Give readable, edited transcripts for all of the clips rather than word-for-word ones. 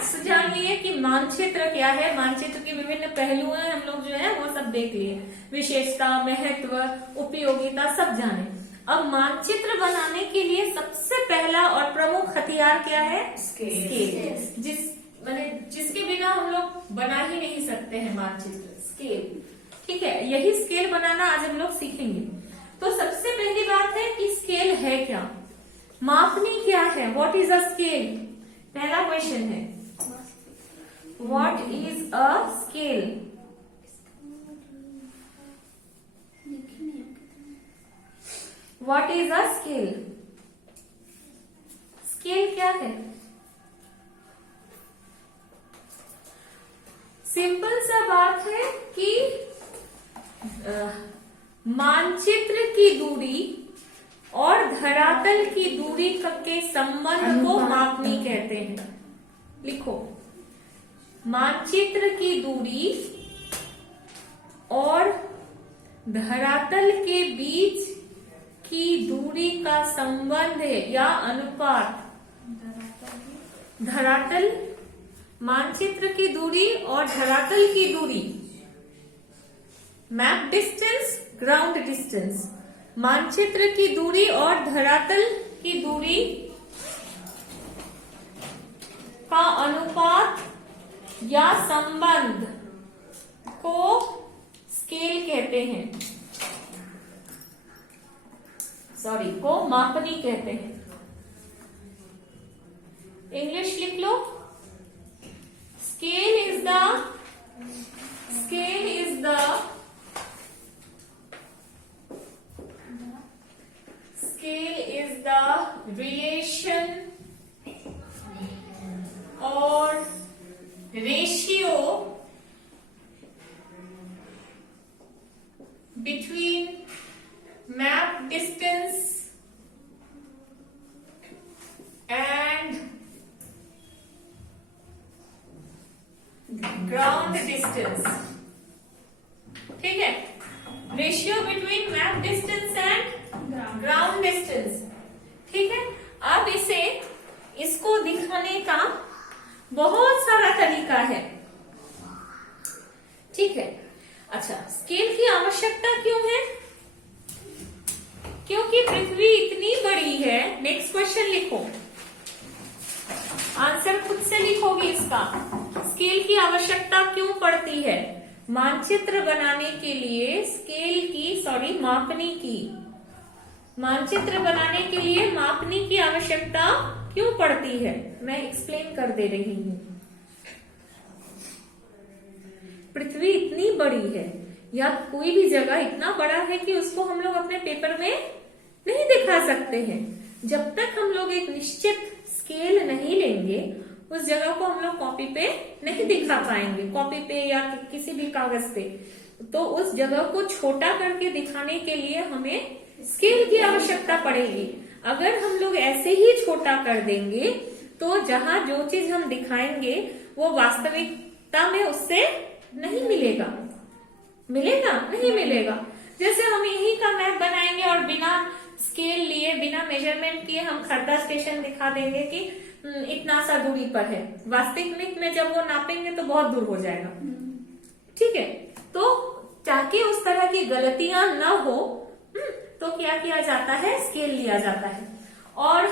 Facts जान लिए कि मानचित्र क्या है, मानचित्र के विभिन्न पहलू हैं, हम लोग जो है वो सब देख लिए, विशेषता, महत्व, उपयोगिता सब जाने। अब मानचित्र बनाने के लिए सबसे पहला और प्रमुख हथियार क्या है? स्केल। जिसके बिना हम लोग बना ही नहीं सकते हैं मानचित्र, स्केल। ठीक है, यही स्केल बनाना आज हम लोग सीखेंगे। तो सबसे पहली बात है कि स्केल है क्या, मापनी क्या है, व्हाट इज अ स्केल। पहला क्वेश्चन है what is a scale. What is a scale, scale क्या है? सिंपल सा बात है कि मानचित्र की दूरी और धरातल की दूरी के संबंध को मापनी कहते हैं। लिखो, मानचित्र की दूरी और धरातल के बीच की दूरी का संबंध है या अनुपात। धरातल, मानचित्र की दूरी और धरातल की दूरी, मैप डिस्टेंस, ग्राउंड डिस्टेंस, मानचित्र की दूरी और धरातल की दूरी का अनुपात या संबंध को स्केल कहते हैं, को मापनी कहते हैं। इंग्लिश लिख लो, scale is the relation or ratio between map distance and ground distance। ठीक है, ratio between map distance and ground distance. ठीक है, अब इसको दिखाने का बहुत सारा तरीका है। ठीक है, अच्छा, स्केल की आवश्यकता क्यों है? क्योंकि पृथ्वी इतनी बड़ी है। नेक्स्ट क्वेश्चन लिखो, आंसर खुद से लिखोगे इसका। स्केल की आवश्यकता क्यों पड़ती है? मानचित्र बनाने के लिए मानचित्र बनाने के लिए मापनी की आवश्यकता क्यों पड़ती है? मैं एक्सप्लेन कर दे रही हूं। पृथ्वी इतनी बड़ी है या कोई भी जगह इतना बड़ा है कि उसको हम लोग अपने पेपर में नहीं दिखा सकते हैं। जब तक हम लोग एक निश्चित स्केल नहीं लेंगे, उस जगह को हम लोग कॉपी पे नहीं दिखा पाएंगे, कॉपी पे या किसी भी कागज पे। तो उस जगह को छोटा करके दिखाने के लिए हमें स्केल की आवश्यकता पड़ेगी। अगर हम लोग ऐसे ही छोटा कर देंगे तो जहां जो चीज हम दिखाएंगे वो वास्तविकता में उससे नहीं मिलेगा। नहीं मिलेगा। जैसे हम यही का मैप बनाएंगे और बिना स्केल लिए, बिना मेजरमेंट किए हम खरदा स्टेशन दिखा देंगे कि इतना सा दूरी पर है। वास्तविक में जब वो नापेंगे तो बहुत दूर हो जाएगा। ठीक है, तो ताकि उस तरह की गलतियां न हो तो क्या किया जाता है? स्केल लिया जाता है। और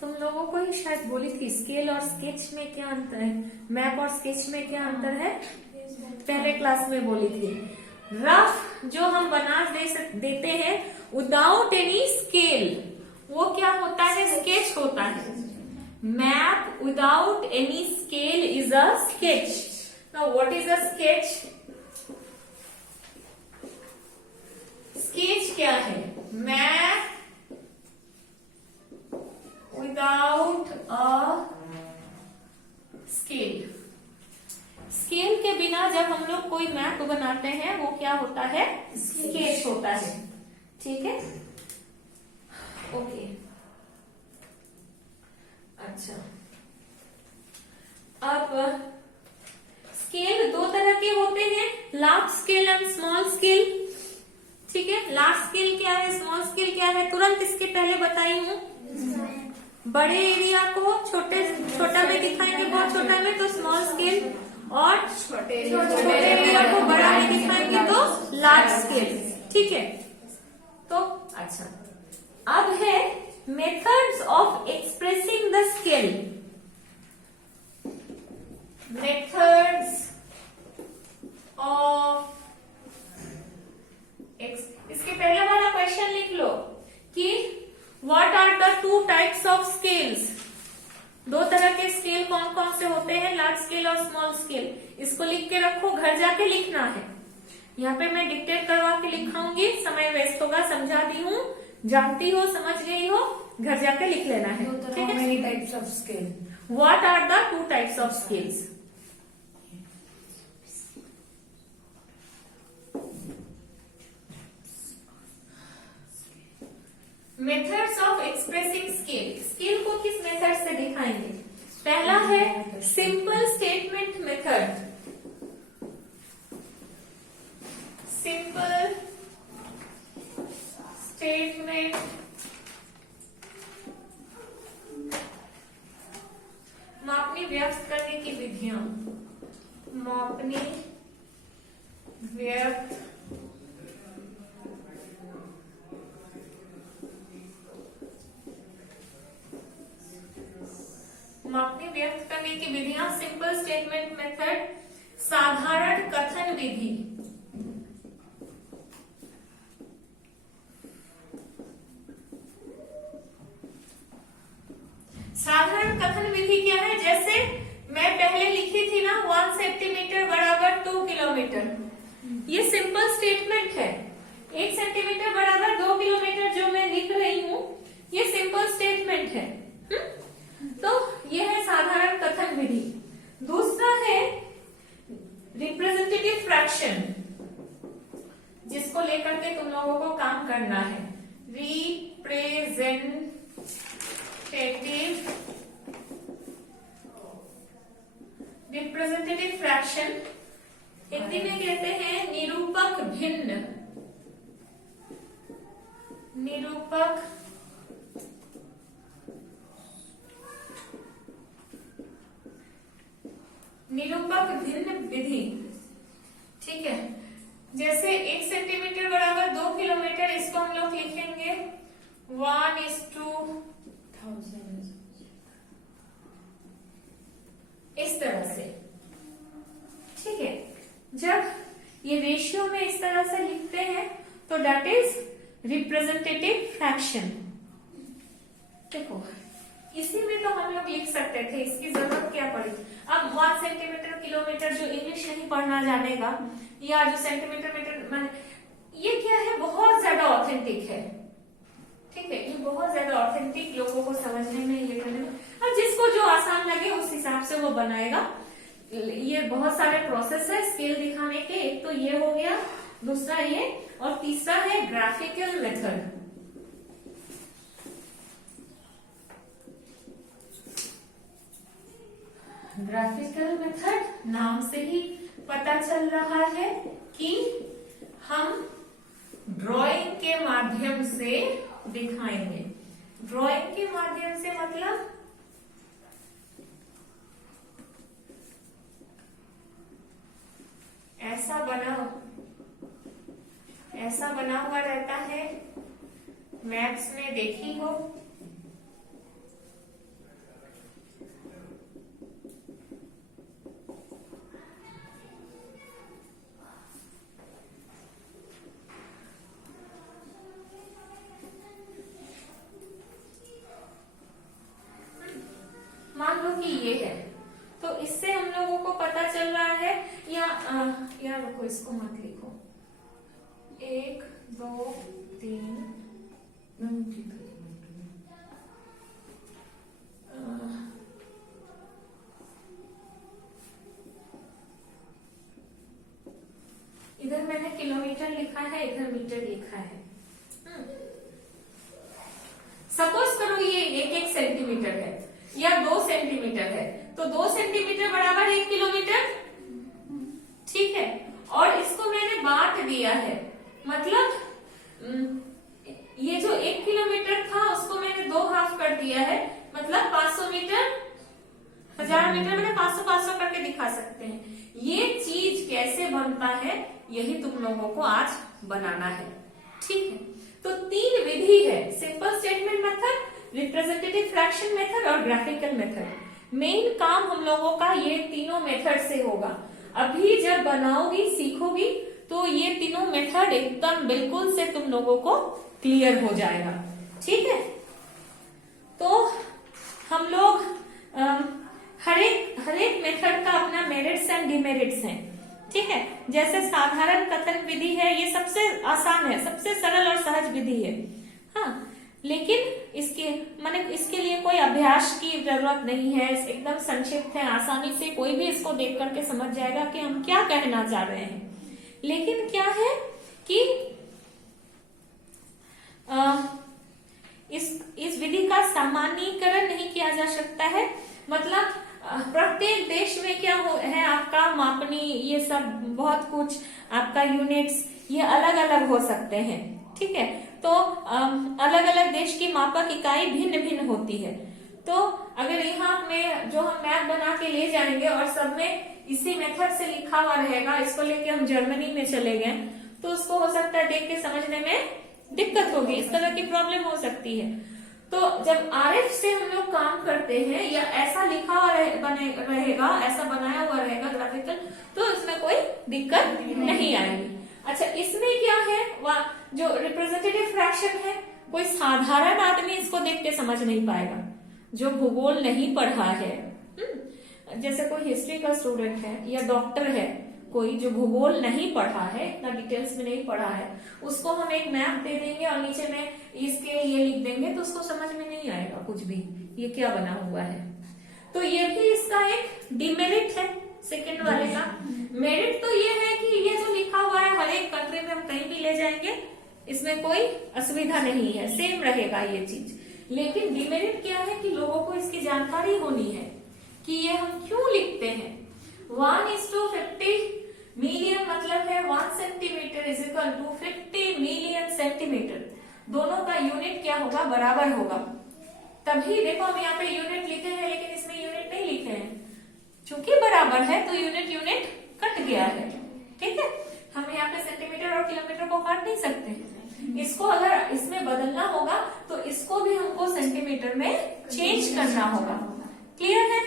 तुम लोगों को ही शायद बोली थी स्केल और स्केच में क्या अंतर है, मैप और स्केच में क्या अंतर है, पहले क्लास में बोली थी। रफ जो हम बना देते हैं विदाउट एनी स्केल, वो क्या होता है? स्केच होता है। Map without any scale is a sketch. Now what is a sketch? Sketch क्या है? Map without a scale. Scale के बिना जब हम लोग कोई मैप बनाते हैं वो क्या होता है? स्केच होता है। ठीक है, ओके। अच्छा, अब स्केल दो तरह के होते हैं, large scale and small scale. ठीक है, लार्ज स्केल क्या है, स्मॉल स्केल क्या है, तुरंत इसके पहले बताई हूं। बड़े एरिया को छोटा में दिखाएंगे, बहुत छोटा में तो स्मॉल स्केल, और छोटे एरिया को बड़ा में दिखाएंगे तो लार्ज स्केल। ठीक है, तो अच्छा, अब है methods of expressing the scale. Methods of, इसके पहले वाला क्वेश्चन लिख लो कि what are the two types of scales. दो तरह के स्केल कौन कौन से होते हैं, लार्ज स्केल और स्मॉल स्केल। इसको लिख के रखो, घर जाके लिखना है। यहाँ पे मैं डिक्टेट करवा के लिखाऊंगी, समय वेस्ट होगा, समझाती हूँ, जानती हो, समझ गई हो, घर जाके लिख लेना है। ठीक है, many types of scale, what are the two types of scales. Methods of expressing scale. Scale को किस मेथड से दिखाएंगे? पहला है simple statement method. Simple statement मापनी व्यक्त करने की विधियां, मापनी व्यक्त करने की विधियां, सिंपल स्टेटमेंट मेथड, साधारण कथन विधि। साधारण कथन विधि क्या है? जैसे मैं पहले लिखी थी ना, 1 सेंटीमीटर बराबर 2 किलोमीटर, ये सिंपल स्टेटमेंट है। 1 सेंटीमीटर बराबर 2 किलोमीटर जो मैं लिख रही हूं, ये सिंपल स्टेटमेंट है। तो ये है साधारण कथन विधि। दूसरा है रिप्रेजेंटेटिव फ्रैक्शन, जिसको लेकर के तुम लोगों को काम करना है। रिप्रेजेंटेटिव फ्रैक्शन हिंदी में कहते हैं निरूपक भिन्न। निरूपक भिन्न विधि। ठीक है, जैसे 1 सेंटीमीटर बराबर 2 किलोमीटर, इसको हम लोग लिखेंगे 1:1000, इस तरह से। ठीक है, जब ये रेशियो में इस तरह से लिखते हैं तो दैट इज रिप्रेजेंटेटिव फ्रैक्शन। देखो, इसी में तो हम लोग लिख सकते थे, इसकी जरूरत क्या पड़ी। अब 1 सेंटीमीटर किलोमीटर, जो इंग्लिश नहीं पढ़ना जानेगा, या जो सेंटीमीटर मीटर, ये क्या है, बहुत ज्यादा ऑथेंटिक है। ठीक है, ये बहुत ज्यादा ऑथेंटिक, लोगों को समझने में, ये करने में। अब जिसको जो आसान लगे उस हिसाब से वो बनाएगा। ये बहुत सारे प्रोसेस है स्केल दिखाने के। एक तो ये हो गया, दूसरा ये, और तीसरा है ग्राफिकल मेथड। ग्राफिकल मेथड नाम से ही पता चल रहा है कि हम ड्राइंग के माध्यम से दिखाएंगे। ड्राइंग के माध्यम से मतलब ऐसा बना हुआ रहता है, मैथ्स में देखी हो। मान लो कि ये है, तो इससे हम लोगों को पता चल रहा है, या रुको, इसको मत लिखो, 1 2 3, इधर मैंने किलोमीटर लिखा है, इधर मीटर लिखा है। सपोज करो ये 1 सेंटीमीटर है या 2 सेंटीमीटर है, तो 2 सेंटीमीटर बराबर 1 किलोमीटर। ठीक है, और इसको मैंने बांट दिया है, मतलब ये जो 1 किलोमीटर था उसको मैंने 2 हाफ कर दिया है, मतलब 500 मीटर, 1000 मीटर मैंने 500 500 करके दिखा सकते हैं। ये चीज कैसे बनता है यही तुम लोगों को आज बनाना है, ठीक है। तो 3 विधि है, simple statement method, representative fraction method और ग्राफिकल मेथड। मेन काम हम लोगों का ये तीनों मेथड से होगा। अभी जब बनाओगी सीखोगी तो ये तीनों मेथड एकदम बिल्कुल से तुम लोगों को क्लियर हो जाएगा, ठीक है। तो हम लोग हर एक मेथड का अपना मेरिट्स एंड डिमेरिट्स हैं, ठीक है। जैसे साधारण कथन विधि है, ये सबसे आसान है, सबसे सरल और सहज विधि है, हाँ। लेकिन इसके लिए कोई अभ्यास की जरूरत नहीं है, एकदम संक्षिप्त है, आसानी से कोई भी इसको देख करके समझ जाएगा कि हम क्या कहना चाह रहे हैं। लेकिन क्या है कि इस विधि का सामान्यीकरण नहीं किया जा सकता है। मतलब प्रत्येक देश में क्या है, आपका मापनी, ये सब बहुत कुछ, आपका यूनिट्स, ये अलग अलग हो सकते हैं, ठीक है। तो अलग अलग देश की मापक इकाई भिन्न भिन्न होती है। तो अगर यहाँ में जो हम मैप बना के ले जाएंगे और सब में इसी मेथड से लिखा हुआ रहेगा, इसको लेके हम जर्मनी में चले गए तो उसको हो सकता है देख के समझने में दिक्कत होगी, इस तरह की प्रॉब्लम हो सकती है। तो जब आरएफ से हम लोग काम करते हैं या ऐसा लिखा हुआ रहेगा, ऐसा बनाया हुआ रहेगा ग्राफिकल, तो इसमें कोई दिक्कत नहीं आएगी। अच्छा, इसमें क्या है, जो रिप्रेजेंटेटिव फ्रैक्शन है, कोई साधारण आदमी इसको देख के समझ नहीं पाएगा, जो भूगोल नहीं पढ़ा है। जैसे कोई हिस्ट्री का स्टूडेंट है या डॉक्टर है, कोई जो भूगोल नहीं पढ़ा है, इतना डिटेल्स में नहीं पढ़ा है, उसको हम एक मैप दे देंगे और नीचे में इसके ये लिख देंगे तो उसको समझ में नहीं आएगा कुछ भी, ये क्या बना हुआ है। तो ये भी इसका एक डिमेरिट है सेकंड वाले का। मेरिट तो ये है कि ये जो लिखा हुआ है हर एक कंट्री में हम कहीं भी ले जाएंगे, इसमें कोई असुविधा नहीं है, सेम रहेगा ये चीज। लेकिन डिमेरिट क्या है कि लोगों को इसकी जानकारी होनी है कि ये हम क्यों लिखते हैं। 1:50 मिलियन मतलब है 1 centimetre is equal to 50 million centimetre. दोनों का यूनिट क्या होगा, बराबर होगा। तभी देखो हम यहाँ पे यूनिट लिखे हैं लेकिन इसमें यूनिट नहीं लिखे हैं, चूंकि बराबर है तो यूनिट कट गया है, ठीक है। हम यहाँ पे सेंटीमीटर और किलोमीटर को काट नहीं सकते। इसको अगर इसमें बदलना होगा तो इसको भी हमको सेंटीमीटर में चेंज करना होगा, क्लियर है।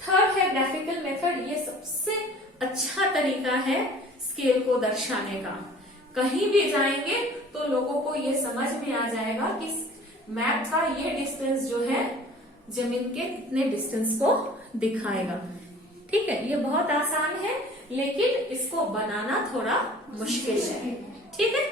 थर्ड है ग्राफिकल मेथड। ये सबसे अच्छा तरीका है स्केल को दर्शाने का। कहीं भी जाएंगे तो लोगों को ये समझ में आ जाएगा कि मैप का ये डिस्टेंस जो है जमीन के कितने डिस्टेंस को दिखाएगा, ठीक है। ये बहुत आसान है लेकिन इसको बनाना थोड़ा मुश्किल है, ठीक है।